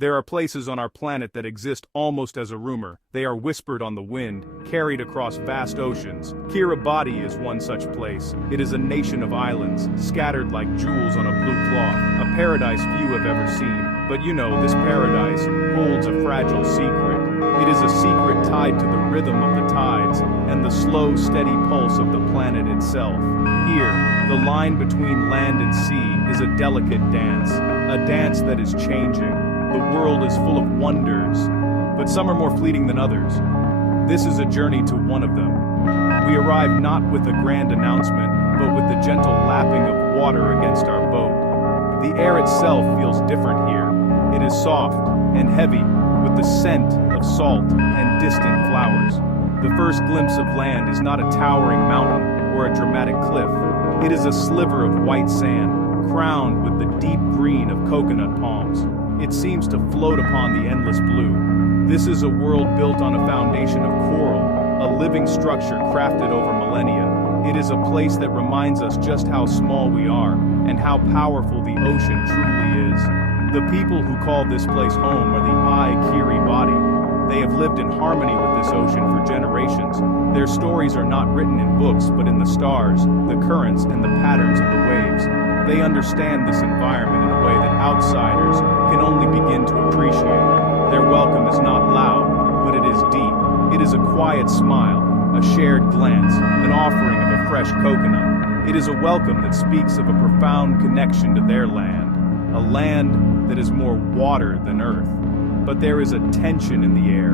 There are places on our planet that exist almost as a rumor. They are whispered on the wind, carried across vast oceans. Kiribati is one such place. It is a nation of islands, scattered like jewels on a blue cloth, a paradise few have ever seen. But you know, this paradise holds a fragile secret. It is a secret tied to the rhythm of the tides and the slow, steady pulse of the planet itself. Here, the line between land and sea is a delicate dance, a dance that is changing. The world is full of wonders, but some are more fleeting than others. This is a journey to one of them. We arrive not with a grand announcement, but with the gentle lapping of water against our boat. The air itself feels different here. It is soft and heavy, with the scent of salt and distant flowers. The first glimpse of land is not a towering mountain or a dramatic cliff. It is a sliver of white sand, crowned with the deep green of coconut palms. It seems to float upon the endless blue. This is a world built on a foundation of coral, a living structure crafted over millennia. It is a place that reminds us just how small we are and how powerful the ocean truly is. The people who call this place home are the Kiribati. They have lived in harmony with this ocean for generations. Their stories are not written in books but in the stars, the currents, and the patterns of the waves. They understand this environment in a way that outsiders can only begin to appreciate. Their welcome is not loud, but it is deep. It is a quiet smile, a shared glance, an offering of a fresh coconut. It is a welcome that speaks of a profound connection to their land, a land that is more water than earth. But there is a tension in the air,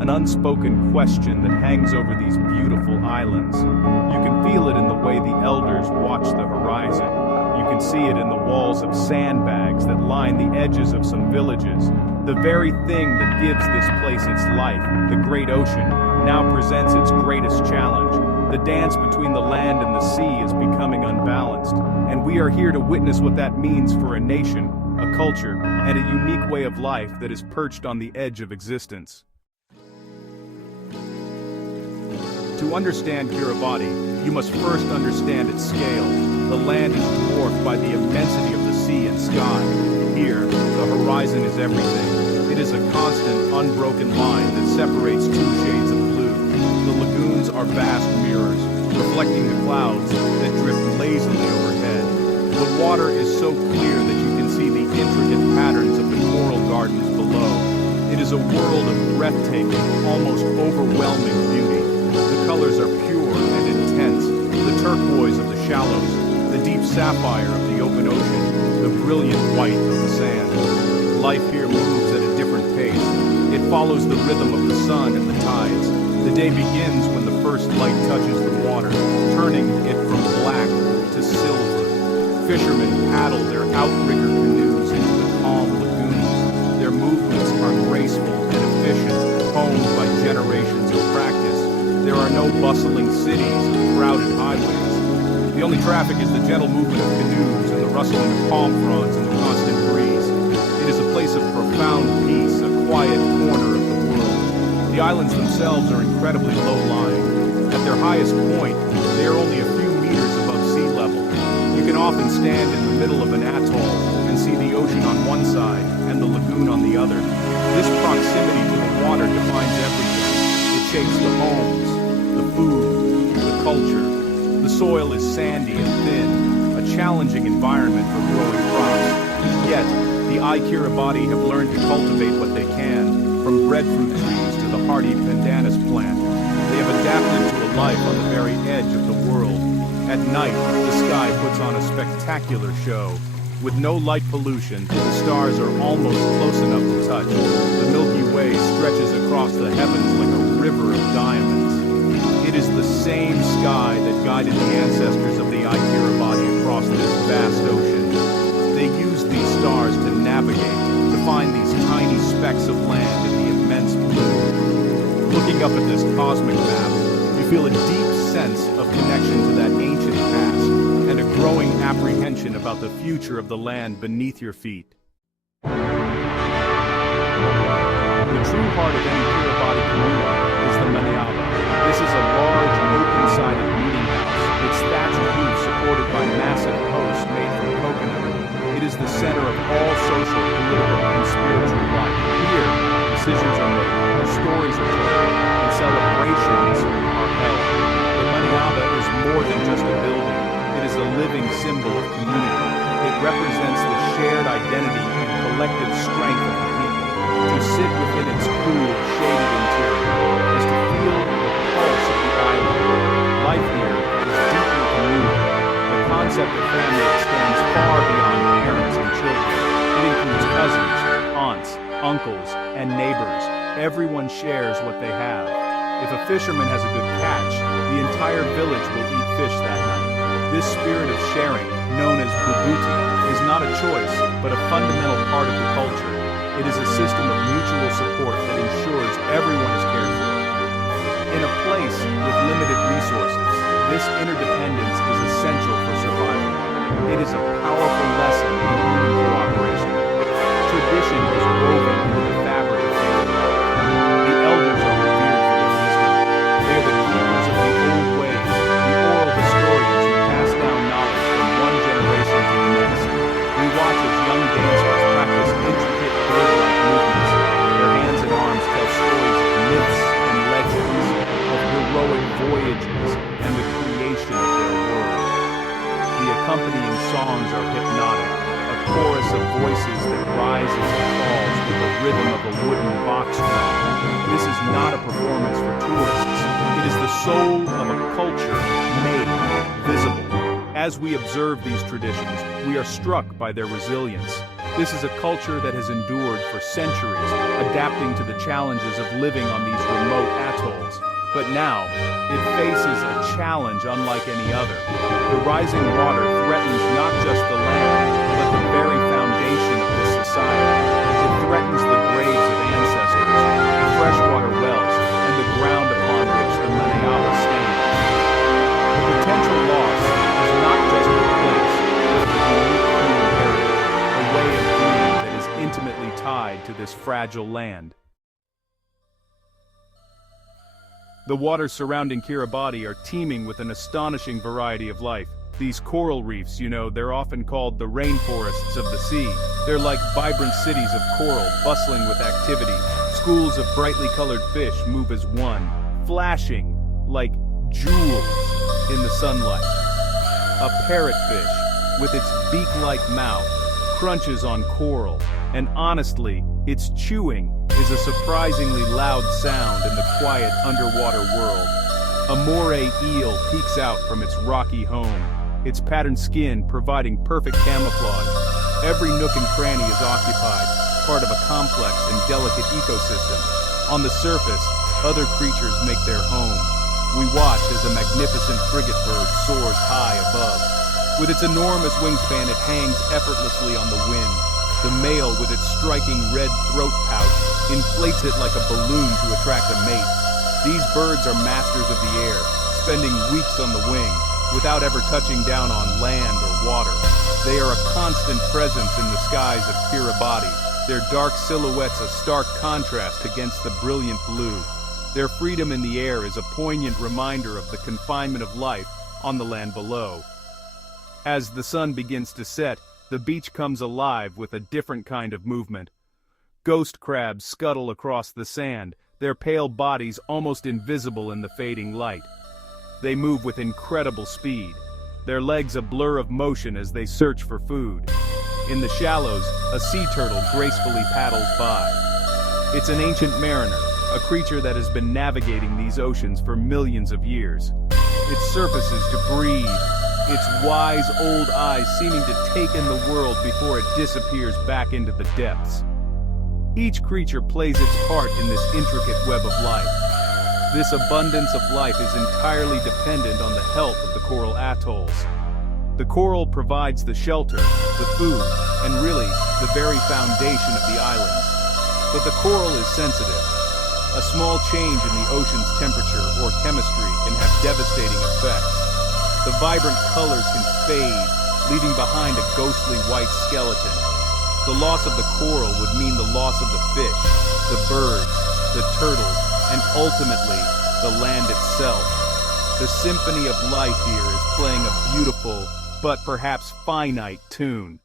an unspoken question that hangs over these beautiful islands. You can feel it in the way the elders watch the horizon. You can see it in the walls of sandbags that line the edges of some villages. The very thing that gives this place its life, the great ocean, now presents its greatest challenge. The dance between the land and the sea is becoming unbalanced, and we are here to witness what that means for a nation, a culture, and a unique way of life that is perched on the edge of existence. To understand Kiribati, you must first understand its scale. The land is dwarfed by the immensity of the sea and sky. Here, the horizon is everything. It is a constant, unbroken line that separates two shades of blue. The lagoons are vast mirrors, reflecting the clouds that drift lazily overhead. The water is so clear that you can see the intricate patterns of the coral gardens below. It is a world of breathtaking, almost overwhelming beauty. The colors are pure and intense, the turquoise of the shallows, the deep sapphire of the open ocean, the brilliant white of the sand. Life here moves at a different pace. It follows the rhythm of the sun and the tides. The day begins when the first light touches the water, turning it from black to silver. Fishermen paddle their outrigger canoes into the calm lagoons. Their movements are graceful and efficient, honed by generations of practice. There are no bustling cities or crowded highways. The only traffic is the gentle movement of canoes and the rustling of palm fronds in the constant breeze. It is a place of profound peace, a quiet corner of the world. The islands themselves are incredibly low-lying. At their highest point, they are only a few meters above sea level. You can often stand in the middle of an atoll and see the ocean on one side and the lagoon on the other. This proximity to the water defines everything. It shapes the homes, the food, the culture. The soil is sandy and thin, a challenging environment for growing crops. Yet, the Kiribati have learned to cultivate what they can, from breadfruit trees to the hardy pandanus plant. They have adapted to a life on the very edge of the world. At night, the sky puts on a spectacular show. With no light pollution, the stars are almost close enough to touch. The Milky Way stretches across the heavens like a river of diamonds. It is the same sky that guided the ancestors of the Kiribati across this vast ocean. They used these stars to navigate, to find these tiny specks of land in the immense blue. Looking up at this cosmic map, you feel a deep sense of connection to that ancient past, and a growing apprehension about the future of the land beneath your feet. The true heart of any Kiribati community is the manala. This is a large, open-sided meeting house, its thatched roof supported by massive posts made from coconut. It is the center of all social, political, and spiritual life. decisions are made, stories are told, and celebrations are held. The Maniaba is more than just a building, it is a living symbol of community. It represents the shared identity and collective strength of the people. To sit within its cool, shaded interior is to feel the pulse of the island. Life here is deeply communal. The concept of family extends far beyond parents and children. It includes cousins, aunts, uncles, and neighbors. Everyone shares what they have. If a fisherman has a good catch, the entire village will eat fish that night. This spirit of sharing, known as bubuti, is not a choice, but a fundamental part of the culture. It is a system of mutual support that ensures everyone is cared for. In a place with limited resources, this interdependence is essential for survival. It is a powerful lesson in human cooperation. Tradition is woven into the fabric of daily life. The elders are revered for their wisdom. They are the keepers of the old ways, the oral historians who pass down knowledge from one generation to the next. We watch as young dancers practice intricate bird-like movements. Their hands and arms tell stories of myths and legends, of heroic voyages and the creation of their world. The accompanying songs are hypnotic, a chorus of voices that rises and falls with the rhythm of a wooden box drum. This is not a performance for tourists. It is the soul of a culture made visible. As we observe these traditions, we are struck by their resilience. This is a culture that has endured for centuries, adapting to the challenges of living on these remote atolls. But now, it faces a challenge unlike any other. The rising water threatens not just the land, but the very foundation of this society. It threatens the graves of ancestors, the freshwater wells, and the ground upon which the Maniaba stands. The potential loss is not just a place, but a unique human heritage, a way of being that is intimately tied to this fragile land. The waters surrounding Kiribati are teeming with an astonishing variety of life. These coral reefs, they're often called the rainforests of the sea. They're like vibrant cities of coral, bustling with activity. Schools of brightly colored fish move as one, flashing like jewels in the sunlight. A parrotfish, with its beak-like mouth, crunches on coral, and honestly, its chewing is a surprisingly loud sound in the quiet underwater world. A moray eel peeks out from its rocky home, its patterned skin providing perfect camouflage. Every nook and cranny is occupied, part of a complex and delicate ecosystem. On the surface, other creatures make their home. We watch as a magnificent frigate bird soars high above. With its enormous wingspan, it hangs effortlessly on the wind. The male, with its striking red throat pouch, inflates it like a balloon to attract a mate. These birds are masters of the air, spending weeks on the wing, without ever touching down on land or water. They are a constant presence in the skies of Kiribati, their dark silhouettes a stark contrast against the brilliant blue. Their freedom in the air is a poignant reminder of the confinement of life on the land below. As the sun begins to set, the beach comes alive with a different kind of movement. Ghost crabs scuttle across the sand, their pale bodies almost invisible in the fading light. They move with incredible speed, their legs a blur of motion as they search for food. In the shallows, a sea turtle gracefully paddles by. It's an ancient mariner, a creature that has been navigating these oceans for millions of years. It surfaces to breathe, its wise old eyes seeming to take in the world before it disappears back into the depths. Each creature plays its part in this intricate web of life. This abundance of life is entirely dependent on the health of the coral atolls. The coral provides the shelter, the food, and really, the very foundation of the islands. But the coral is sensitive. A small change in the ocean's temperature or chemistry can have devastating effects. The vibrant colors can fade, leaving behind a ghostly white skeleton. The loss of the coral would mean the loss of the fish, the birds, the turtles, and ultimately, the land itself. The symphony of life here is playing a beautiful, but perhaps finite tune.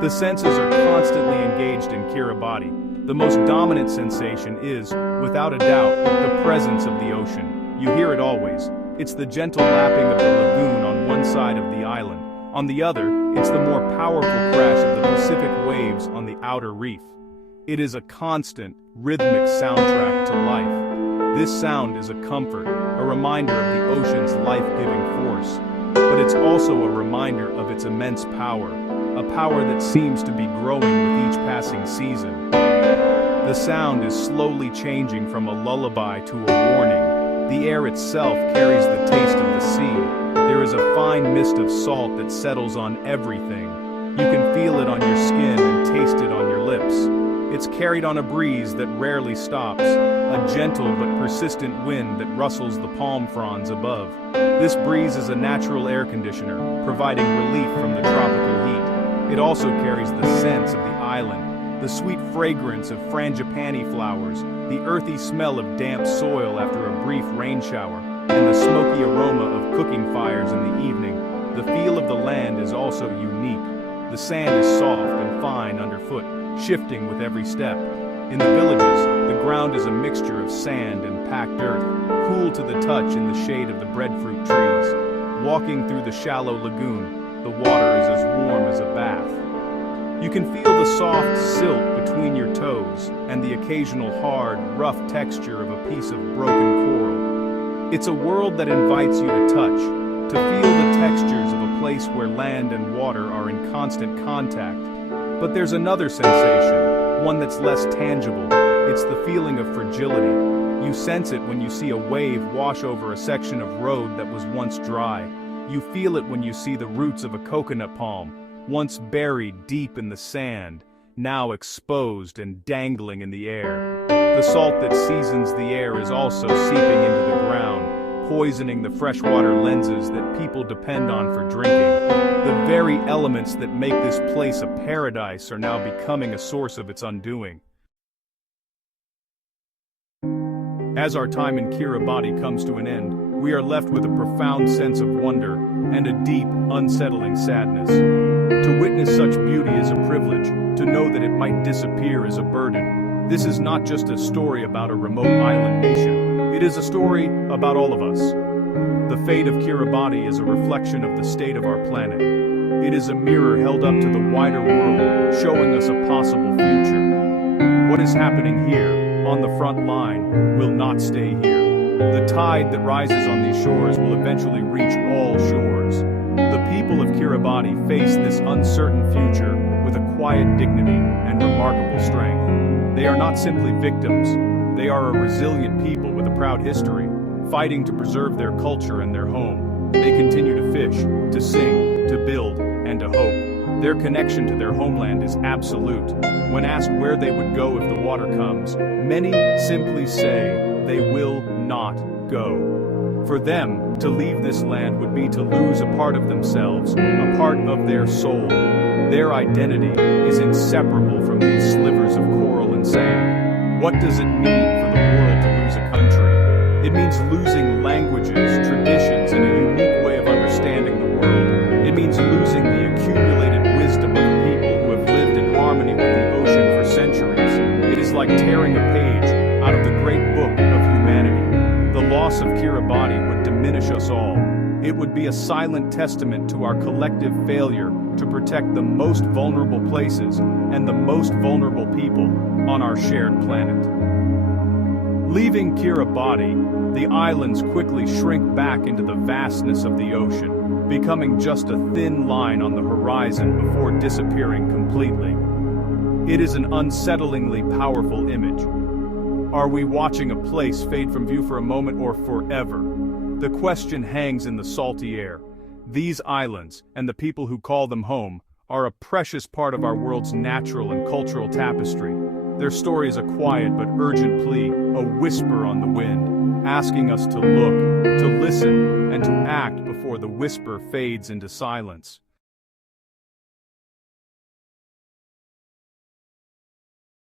The senses are constantly engaged in Kiribati. The most dominant sensation is, without a doubt, the presence of the ocean. You hear it always. It's the gentle lapping of the lagoon on one side of the island. On the other, it's the more powerful crash of the Pacific waves on the outer reef. It is a constant, rhythmic soundtrack to life. This sound is a comfort, a reminder of the ocean's life-giving force. But it's also a reminder of its immense power, a power that seems to be growing with each passing season. The sound is slowly changing from a lullaby to a warning. The air itself carries the taste of the sea. There is a fine mist of salt that settles on everything. You can feel it on your skin and taste it on your lips. It's carried on a breeze that rarely stops, a gentle but persistent wind that rustles the palm fronds above. This breeze is a natural air conditioner, providing relief from the tropical heat. It also carries the scents of the island, the sweet fragrance of frangipani flowers, the earthy smell of damp soil after a brief rain shower, and the smoky aroma of cooking fires in the evening. The feel of the land is also unique. The sand is soft and fine underfoot, shifting with every step. In the villages, the ground is a mixture of sand and packed earth, cool to the touch in the shade of the breadfruit trees. Walking through the shallow lagoon, the water is as warm as a bath. You can feel the soft silt between your toes and the occasional hard, rough texture of a piece of broken coral. It's a world that invites you to touch, to feel the textures of a place where land and water are in constant contact. But there's another sensation, one that's less tangible. It's the feeling of fragility. You sense it when you see a wave wash over a section of road that was once dry. You feel it when you see the roots of a coconut palm, once buried deep in the sand, now exposed and dangling in the air. The salt that seasons the air is also seeping into the ground, poisoning the freshwater lenses that people depend on for drinking. The very elements that make this place a paradise are now becoming a source of its undoing. As our time in Kiribati comes to an end, we are left with a profound sense of wonder and a deep, unsettling sadness. To witness such beauty is a privilege, to know that it might disappear is a burden. This is not just a story about a remote island nation. It is a story about all of us. The fate of Kiribati is a reflection of the state of our planet. It is a mirror held up to the wider world, showing us a possible future. What is happening here, on the front line, will not stay here. The tide that rises on these shores will eventually reach all shores. The people of Kiribati face this uncertain future with a quiet dignity and remarkable strength. They are not simply victims, they are a resilient people with a proud history, fighting to preserve their culture and their home. They continue to fish, to sing, to build, and to hope. Their connection to their homeland is absolute. When asked where they would go if the water comes, many simply say they will not go. For them, to leave this land would be to lose a part of themselves, a part of their soul. Their identity is inseparable from these slivers of coral and sand. What does it mean for the world to lose a country? It means losing languages, traditions, and a unique way of understanding the world. It means losing the accumulated wisdom of a people who have lived in harmony with the ocean for centuries. It is like tearing a page out of the great book of humanity. The loss of Kiribati would diminish us all. It would be a silent testament to our collective failure to protect the most vulnerable places and the most vulnerable people on our shared planet. Leaving Kiribati, the islands quickly shrink back into the vastness of the ocean, becoming just a thin line on the horizon before disappearing completely. It is an unsettlingly powerful image. Are we watching a place fade from view for a moment or forever? The question hangs in the salty air. These islands, and the people who call them home, are a precious part of our world's natural and cultural tapestry. Their story is a quiet but urgent plea, a whisper on the wind, asking us to look, to listen, and to act before the whisper fades into silence.